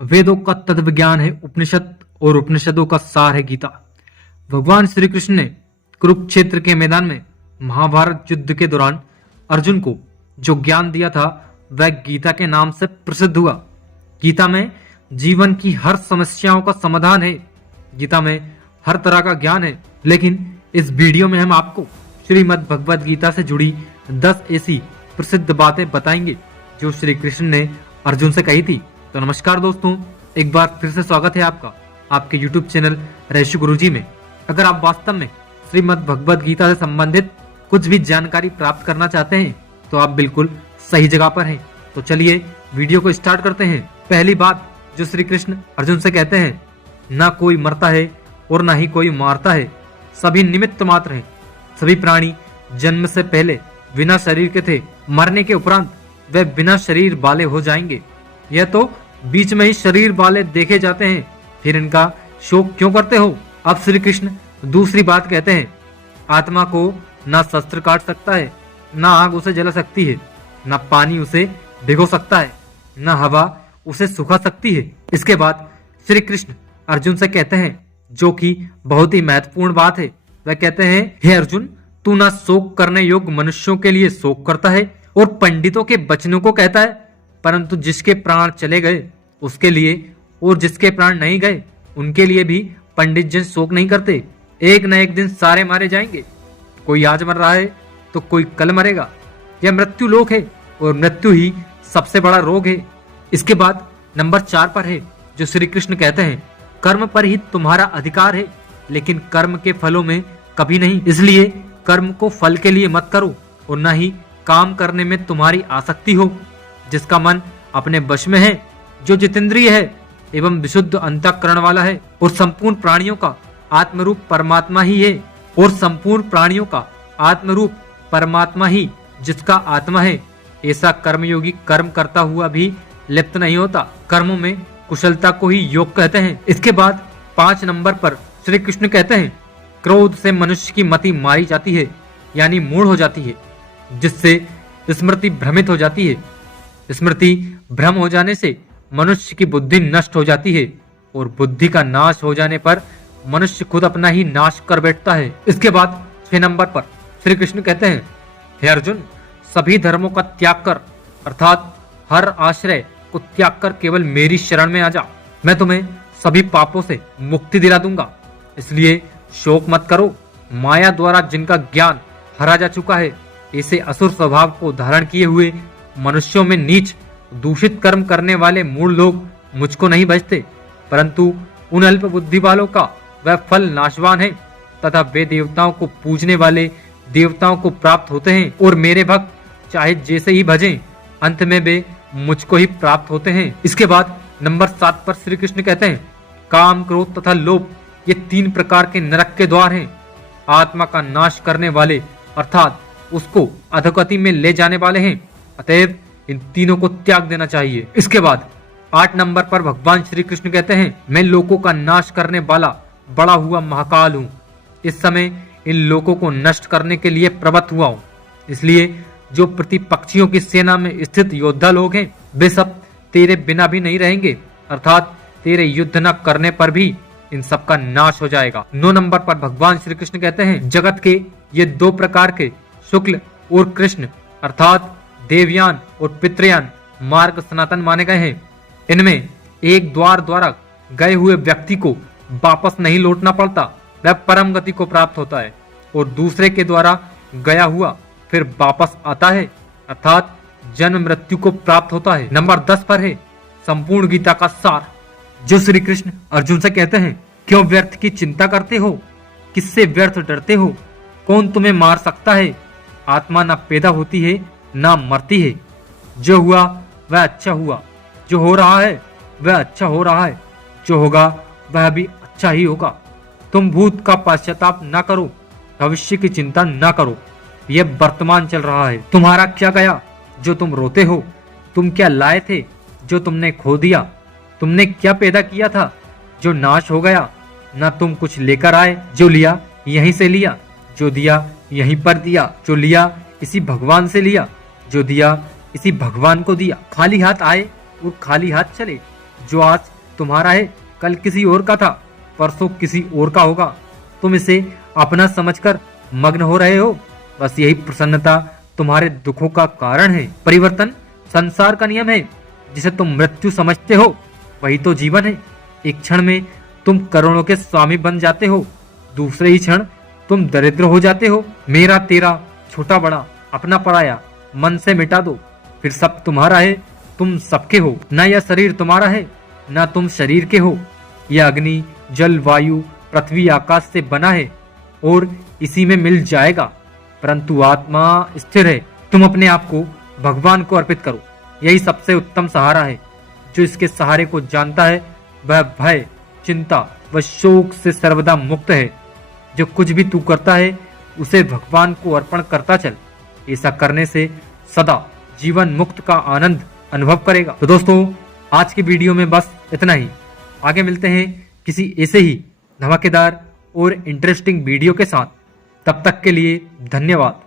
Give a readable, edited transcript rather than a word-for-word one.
वेदों का तत्व ज्ञान है उपनिषद और उपनिषदों का सार है गीता। भगवान श्री कृष्ण ने कुरुक्षेत्र के मैदान में महाभारत युद्ध के दौरान अर्जुन को जो ज्ञान दिया था वह गीता के नाम से प्रसिद्ध हुआ। गीता में जीवन की हर समस्याओं का समाधान है। गीता में हर तरह का ज्ञान है, लेकिन इस वीडियो में हम आपको श्रीमद् भगवद गीता से जुड़ी 10 ऐसी प्रसिद्ध बातें बताएंगे जो श्री कृष्ण ने अर्जुन से कही थी। तो नमस्कार दोस्तों, एक बार फिर से स्वागत है आपका आपके YouTube चैनल ऋषि गुरुजी में। अगर आप वास्तव में श्रीमद् भगवद गीता से संबंधित कुछ भी जानकारी प्राप्त करना चाहते हैं तो आप बिल्कुल सही जगह पर हैं। तो चलिए वीडियो को स्टार्ट करते हैं। पहली बात जो श्री कृष्ण अर्जुन से कहते हैं, ना कोई मरता है और ना ही कोई मारता है, सभी निमित्त मात्र हैं। सभी प्राणी जन्म से पहले बिना शरीर के थे, मरने के उपरांत वे बिना शरीर वाले हो जाएंगे। यह तो बीच में ही शरीर वाले देखे जाते हैं, फिर इनका शोक क्यों करते हो। अब श्री कृष्ण दूसरी बात कहते हैं, आत्मा को ना शस्त्र काट सकता है, ना आग उसे जला सकती है, ना पानी उसे भिगो सकता है, ना हवा उसे सुखा सकती है। इसके बाद श्री कृष्ण अर्जुन से कहते हैं, जो कि बहुत ही महत्वपूर्ण बात है, वह कहते हैं, हे अर्जुन, तू ना शोक करने योग्य मनुष्यों के लिए शोक करता है और पंडितों के वचनों को कहता है, परंतु जिसके प्राण चले गए उसके लिए और जिसके प्राण नहीं गए उनके लिए भी पंडित जन शोक नहीं करते। एक न एक दिन सारे मारे जाएंगे। कोई आज मर रहा है तो कोई कल मरेगा। यह मृत्यु लोक है और मृत्यु ही सबसे बड़ा रोग है। इसके बाद नंबर 4 पर है जो श्री कृष्ण कहते हैं, कर्म पर ही तुम्हारा अधिकार है, लेकिन कर्म के फलों में कभी नहीं। इसलिए कर्म को फल के लिए मत करो और न ही काम करने में तुम्हारी आसक्ति हो। जिसका मन अपने वश में है, जो जितेंद्रिय है एवं विशुद्ध अंतःकरण वाला है और संपूर्ण प्राणियों का आत्मरूप परमात्मा ही है, और संपूर्ण प्राणियों का आत्मरूप परमात्मा ही जिसका आत्मा है, ऐसा कर्मयोगी कर्म करता हुआ भी लिप्त नहीं होता। कर्मों में कुशलता को ही योग कहते हैं। इसके बाद 5 नंबर पर श्री कृष्ण कहते हैं, क्रोध से मनुष्य की मति मारी जाती है, यानी मूढ़ हो जाती है, जिससे स्मृति भ्रमित हो जाती है। स्मृति भ्रम हो जाने से मनुष्य की बुद्धि नष्ट हो जाती है और बुद्धि का नाश हो जाने पर मनुष्य खुद अपना ही नाश कर बैठता है। इसके बाद 6 नंबर पर श्री कृष्ण कहते हैं, हे अर्जुन, सभी धर्मों का त्याग कर, अर्थात हर आश्रय को त्याग कर केवल मेरी शरण में आ जा। मैं तुम्हें सभी पापों से मुक्ति दिला दूंगा। इसलिए शोक मत करो। माया द्वारा जिनका ज्ञान हरा जा चुका है, ऐसे असुर स्वभाव को धारण किए हुए मनुष्यों में नीच दूषित कर्म करने वाले मूल लोग मुझको नहीं बचते, परंतु उन अल्प बुद्धि वालों का वह फल नाशवान है तथा वे देवताओं को पूजने वाले देवताओं को प्राप्त होते हैं, और मेरे भक्त चाहे जैसे ही भजें अंत में वे मुझको ही प्राप्त होते हैं। इसके बाद नंबर 7 पर श्री कृष्ण कहते हैं, काम, क्रोध तथा लोभ ये 3 प्रकार के नरक के द्वार हैं। आत्मा का नाश करने वाले अर्थात उसको अधोगति में ले जाने वाले हैं। अतएव इन तीनों को त्याग देना चाहिए। इसके बाद 8 नंबर पर भगवान श्री कृष्ण कहते हैं, मैं लोकों का नाश करने वाला बड़ा हुआ महाकाल हूँ। इस समय इन लोकों को नष्ट करने के लिए प्रवृत्त हुआ हूँ। इसलिए जो प्रतिपक्षियों की सेना में स्थित योद्धा लोग हैं, वे सब तेरे बिना भी नहीं रहेंगे, अर्थात तेरे युद्ध न करने पर भी इन सब का नाश हो जाएगा। 9 नंबर पर भगवान श्री कृष्ण कहते हैं, जगत के ये 2 प्रकार के शुक्ल और कृष्ण अर्थात देवयान और पितृयान मार्ग सनातन माने गए हैं। इनमें एक द्वार द्वारा गए हुए व्यक्ति को वापस नहीं लौटना पड़ता, वह परम गति को प्राप्त होता है, और दूसरे के द्वारा गया हुआ फिर वापस आता है, अर्थात जन्म मृत्यु को प्राप्त होता है। नंबर 10 पर है संपूर्ण गीता का सार, जो श्री कृष्ण अर्जुन से कहते हैं, क्यों व्यर्थ की चिंता करते हो, किससे व्यर्थ डरते हो, कौन तुम्हें मार सकता है। आत्मा न पैदा होती है ना मरती है। जो हुआ वह अच्छा हुआ, जो हो रहा है वह अच्छा हो रहा है, जो होगा वह भी अच्छा ही होगा। तुम भूत का पश्चाताप न करो, भविष्य की चिंता न करो, यह वर्तमान चल रहा है। तुम्हारा क्या गया जो तुम रोते हो, तुम क्या लाए थे जो तुमने खो दिया, तुमने क्या पैदा किया था जो नाश हो गया। न तुम कुछ लेकर आए, जो लिया यहीं से लिया, जो दिया यहीं पर दिया, जो लिया इसी भगवान से लिया, जो दिया इसी भगवान को दिया। खाली हाथ आए और खाली हाथ चले, जो आज तुम्हारा है कल किसी और का था, परसों किसी और का होगा। तुम इसे अपना समझकर मग्न हो रहे हो। बस यही प्रसन्नता तुम्हारे दुखों का कारण है। परिवर्तन संसार का नियम है। जिसे तुम मृत्यु समझते हो वही तो जीवन है। एक क्षण में तुम करोड़ों के स्वामी बन जाते हो, दूसरे ही क्षण तुम दरिद्र हो जाते हो। मेरा तेरा, छोटा बड़ा, अपना पराया मन से मिटा दो, फिर सब तुम्हारा है, तुम सबके हो। न यह शरीर तुम्हारा है, न तुम शरीर के हो। यह अग्नि, जल, वायु, पृथ्वी, आकाश से बना है और इसी में मिल जाएगा, परंतु आत्मा स्थिर है। तुम अपने आप को भगवान को अर्पित करो, यही सबसे उत्तम सहारा है। जो इसके सहारे को जानता है वह भय, चिंता व शोक से सर्वदा मुक्त है। जो कुछ भी तू करता है उसे भगवान को अर्पण करता चल। ऐसा करने से सदा जीवन मुक्त का आनंद अनुभव करेगा। तो दोस्तों, आज की वीडियो में बस इतना ही। आगे मिलते हैं किसी ऐसे ही धमाकेदार और इंटरेस्टिंग वीडियो के साथ। तब तक के लिए धन्यवाद।